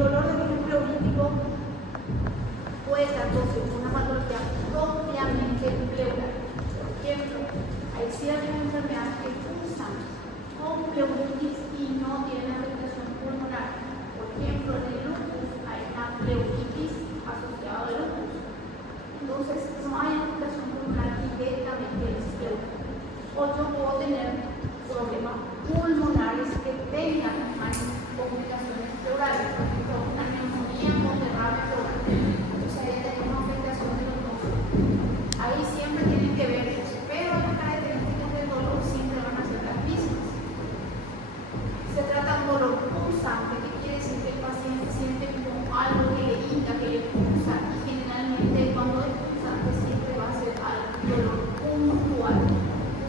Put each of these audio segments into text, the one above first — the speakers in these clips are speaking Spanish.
dolor de origen pleurítico puede tratarse con una patología propiamente pleural. Por ejemplo, hay ciertas enfermedades que cursan con pleuritis y no tienen afectación pulmonar. Por ejemplo, en el lupus hay una pleuritis asociada al lupus. Entonces, no hay afectación pulmonar directamente del pleura. O yo puedo tener problemas pulmonares que tengan complicaciones pleurales, por ejemplo, una neumonía con derrame pleural. Entonces, ahí tenemos afectación de los dos. Ahí siempre tienen que ver eso, pero las características del dolor siempre van a ser las mismas. Se trata de un dolor pulsante, que quiere decir que el paciente siente como algo que le hinca, que le pulsa, y generalmente cuando es pulsante siempre va a ser algo dolor puntual.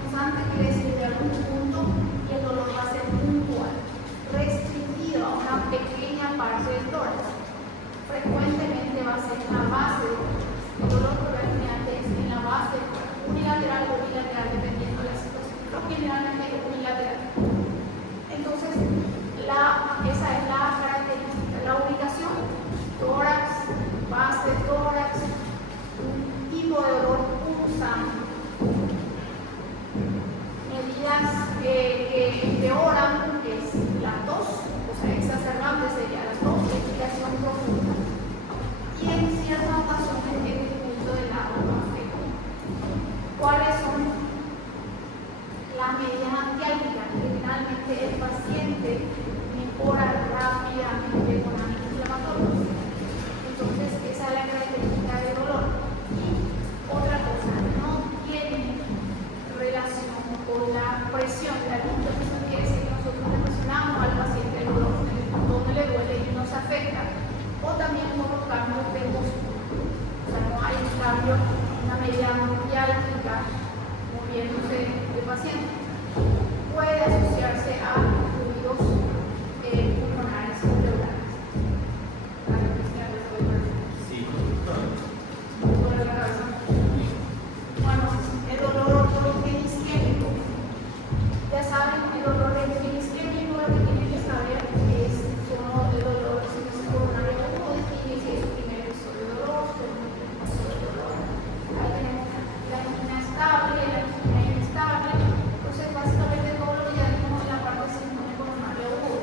Pulsante quiere decir de algún punto y el dolor va a ser puntual, restringido a una pequeña parte del tórax. Frecuentemente va a ser en la base del tórax. El dolor predominante es en la base del tórax, unilateral o bilateral, dependiendo de la situación, pero generalmente es unilateral. Entonces, esa es la característica, la ubicación, tórax, base del tórax, un tipo de dolor pulsante. Medidas que empeoran es la tos, o sea, exacerbante sería la tos, respiración profunda, y en ciertas ocasiones el punto del agua afecta. ¿Cuáles son las medidas antiálgicas? Generalmente el paciente mejora rápidamente con antiinflamatorios. Entonces, esa es la característica del dolor. Y otra cosa, no tiene relación con la presión. La presión quiere decir que nosotros le presionamos al paciente el dolor donde le duele y nos afecta. O también con los cambios de músculo. O sea, no hay un cambio, una medida antiálgica moviéndose del paciente. Puede asociarse a fluidos pulmonares y pleurales. Sí. Dolor de la cabeza. Bueno, el dolor de origen isquémico. Ya saben, el dolor de origen isquémico lo que tienen que saber es solo el dolor coronario agudo, define si es su primer episodio de dolor, segundo episodio de dolor. Ahí tenemos la angina estable, la angina inestable. Entonces, básicamente todo lo que ya vimos en la parte del síndrome coronario agudo.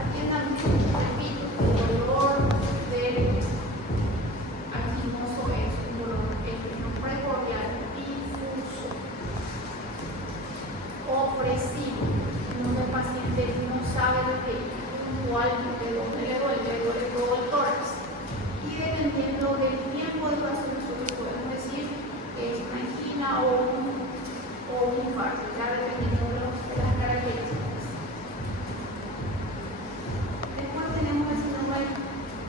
Atiendan mucho, repito, el dolor del anginoso es un dolor precordial difuso, opresivo, en donde el paciente no sabe de qué puntualmente dónde le duele todo el tórax. Y dependiendo del tiempo de duración, nosotros podemos decir que es una angina o un infarto, ya dependiendo de las características. Después tenemos el síndrome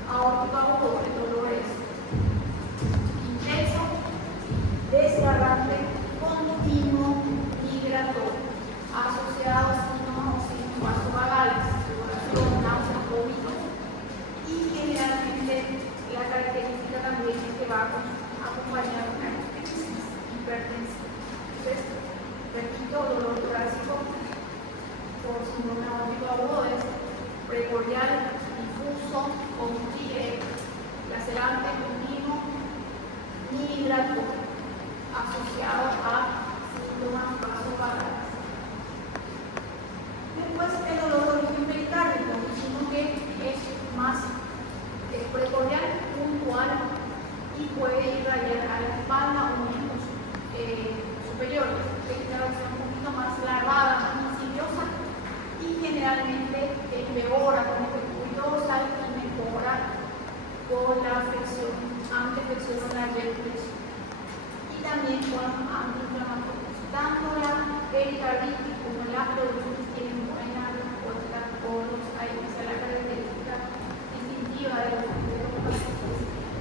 aórtico agudo, el dolor es intenso, desgarrante, continuo, migratorio, asociado a síntomas vasovagales, sudoración, náuseas, vómitos, y generalmente la característica también es que va acompañada de una crisis hipertensiva. Entonces, repito, dolor torácico por síndrome aórtico agudo es precordial, difuso, lacerante, continuo, migratorio, asociado a síntomas vasovagales. Después, el dolor de origen pericárdico, dijimos que es más precordial, puntual y puede irradiar a la espalda o miembros superiores. Esta versión un poquito más larvada, más insidiosa, y generalmente empeora con efecto dorsal y mejora con la afección, antefección o la represión. Y también con antiinflamatorios. Tanto la pericarditis como la pleuritis tienen buena respuesta por los AINES, esa es la característica distintiva de los pacientes.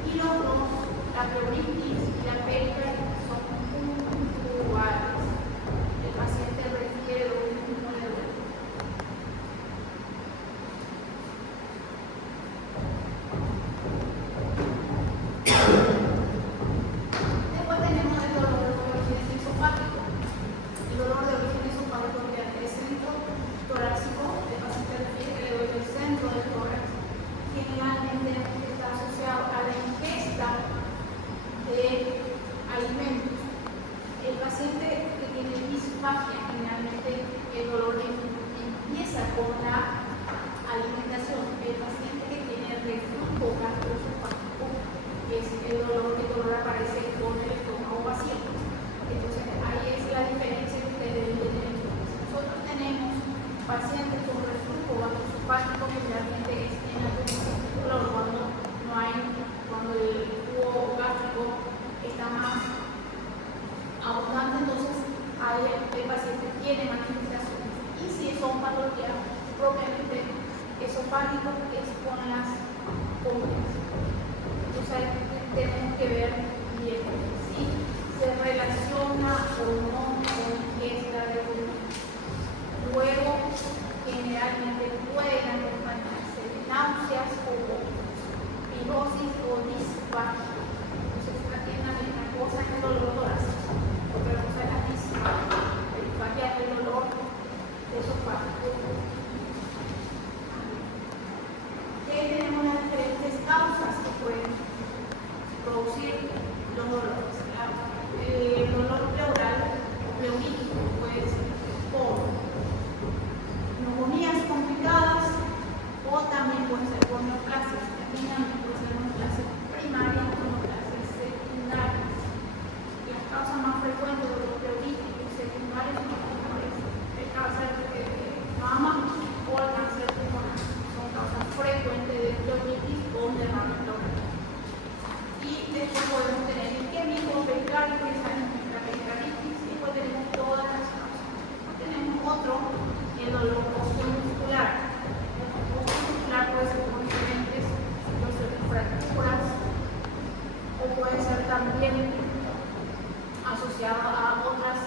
Y los dos, la pleuritis y la pericarditis, son puntuales. El paciente refiere de un mismo nivel. Después tenemos el dolor de origen esofágico. El dolor de origen esofágico es centro torácico, el paciente refiere que le bien si se relaciona o no con esta debilidad. Luego, generalmente pueden acompañarse de náuseas o pirosis o disfagia. Entonces, atiendan la misma cosa en el dolor torácico, otra cosa es la disfagia. La disfagia es el dolor de esofágico. Tenemos las diferentes causas que pueden producir los dolores. El dolor pleural o pleurítico puede ser por neumonías complicadas o también puede ser por neoplasias. También puede ser neoplasias primarias o neoplasias secundarias. Las causas más frecuentes de los pleuríticos secundarios son el cáncer de mama o el cáncer pulmonar. Son causas frecuentes de pleuritis o derrame pleural. Y después podemos tener isquémico, pericárdico, pericárditis, y después tenemos todas las causas. Tenemos otro, el dolor osteomuscular. El dolor osteomuscular puede ser por diferentes situaciones fracturas o puede ser también asociado a otras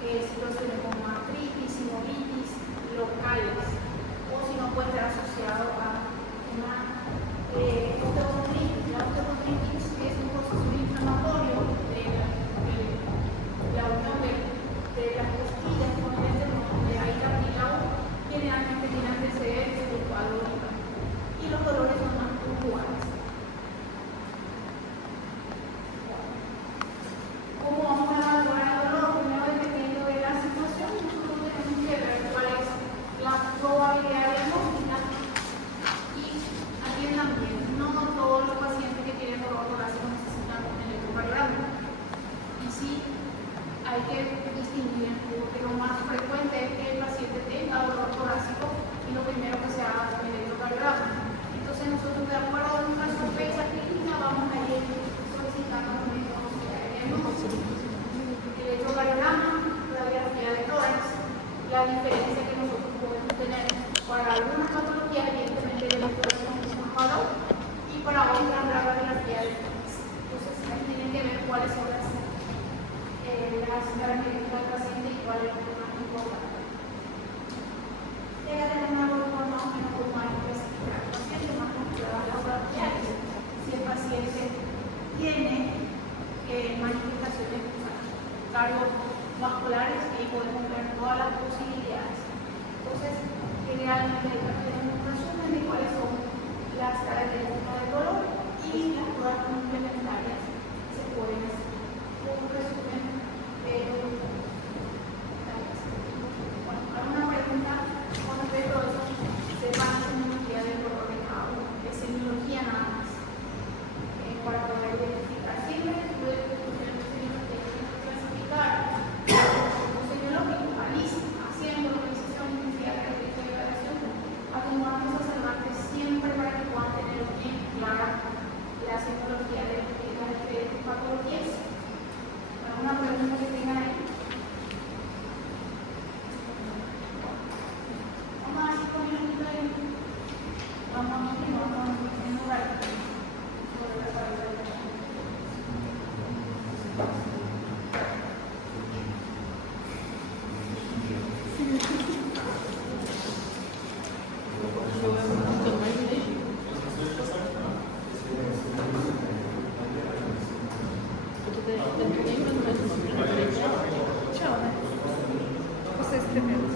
situaciones como artritis, sinovitis locales, o si no puede estar asociado a una osteoartritis. La osteoartritis es un proceso inflamatorio de la unión de las costillas con el tendón, donde hay cartílago, generalmente tiene antecedentes del cuadro y los dolores son más puntuales. ¿Cómo vamos a evaluar el dolor? Primero, dependiendo de la situación, nosotros tenemos que ver cuál es la probabilidad diagnóstica y atiendan bien. No todos los pacientes que tienen dolor torácico necesitan un electrocardiograma. Y sí, hay que distinguir, porque lo más frecuente es que el paciente tenga dolor torácico y lo primero que se haga es un electrocardiograma. Entonces nosotros, de acuerdo a nuestra sospecha clínica, vamos a ir solicitando un electrocardiograma, radiografía de tórax. La diferencia que nosotros podemos tener para algunas patologías, evidentemente, de la exploración es un valor, y para otras la radiografía de tórax. Entonces, ahí tienen que ver cuáles son las características del paciente y cuál es lo más importante. Debe tener una forma más o menos como hay que especificar al paciente, más controladas laboratoriales. Si el paciente tiene manifestaciones cardiovasculares, y podemos ver todas las posibilidades. Entonces, generalmente tenemos un resumen de cuáles son las características del dolor y las pruebas complementarias que se pueden hacer. Un resumen de alguna pregunta con respecto a eso. Sepan la semiología del dolor de cada uno, de semiología nada más, para poder identificar. Siempre puede clasificar los semiológicos, haciendo localización, intensidad, característica de variación, acumulando sacerdotes siempre para que puedan tener bien clara la semiología de las diferentes patologías. ¿Alguna pregunta que tengan ahí? Vamos a ver si con el minuto de vamos a continuar en lugar sobre la palabra. Ciao. Questo è